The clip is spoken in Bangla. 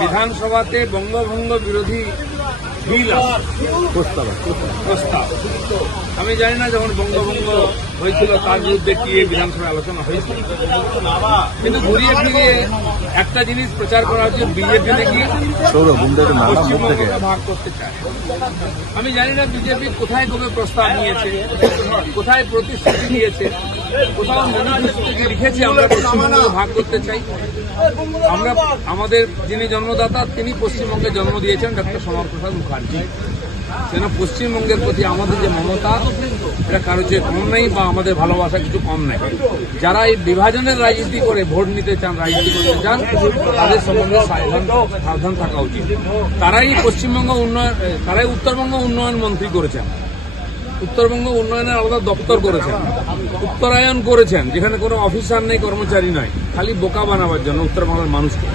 বিধানসভাতে বঙ্গভঙ্গ বিরোধী বিল প্রস্তাব। আমি জানি না যখন বঙ্গভঙ্গ হয়েছিল তার বিরুদ্ধে কি এই বিধানসভায় আলোচনা হয়েছিল, কিন্তু ঘুরিয়ে ফিরিয়ে একটা জিনিস প্রচার করা হচ্ছে বিজেপি নাকি পশ্চিমবঙ্গকে ভাগ করতে চায়। আমি জানি না বিজেপি কোথায় কবে প্রস্তাব নিয়েছে, কোথায় প্রতিশ্রুতি দিয়েছে, কোথাও ম্যানিফেস্টোতে লিখেছে আমরা পশ্চিমবঙ্গকে ভাগ করতে চাই। আমরা আমাদের যিনি জন্মদাতা তিনি পশ্চিমবঙ্গে জন্ম দিয়েছেন ডক্টর শ্যামাপ্রসাদ মুখার্জি। যেন পশ্চিমবঙ্গের প্রতি আমাদের যে মমতা এটা কারো চেয়ে কম নেই বা আমাদের ভালোবাসা কিছু কম নেই। যারা এই বিভাজনের রাজনীতি করে ভোট নিতে চান, রাজনীতি করতে চান, তাদের সম্বন্ধে সাবধান থাকা উচিত। তারাই পশ্চিমবঙ্গ উন্নয়ন, তারাই উত্তরবঙ্গ উন্নয়ন মন্ত্রী করেছেন, উত্তরবঙ্গ উন্নয়নের আলাদা দপ্তর করেছেন, উত্তরায়ণ করেছেন, যেখানে কোনো অফিসার নেই, কর্মচারী নয়, খালি বোকা বানাবার জন্য উত্তরবঙ্গের মানুষকে।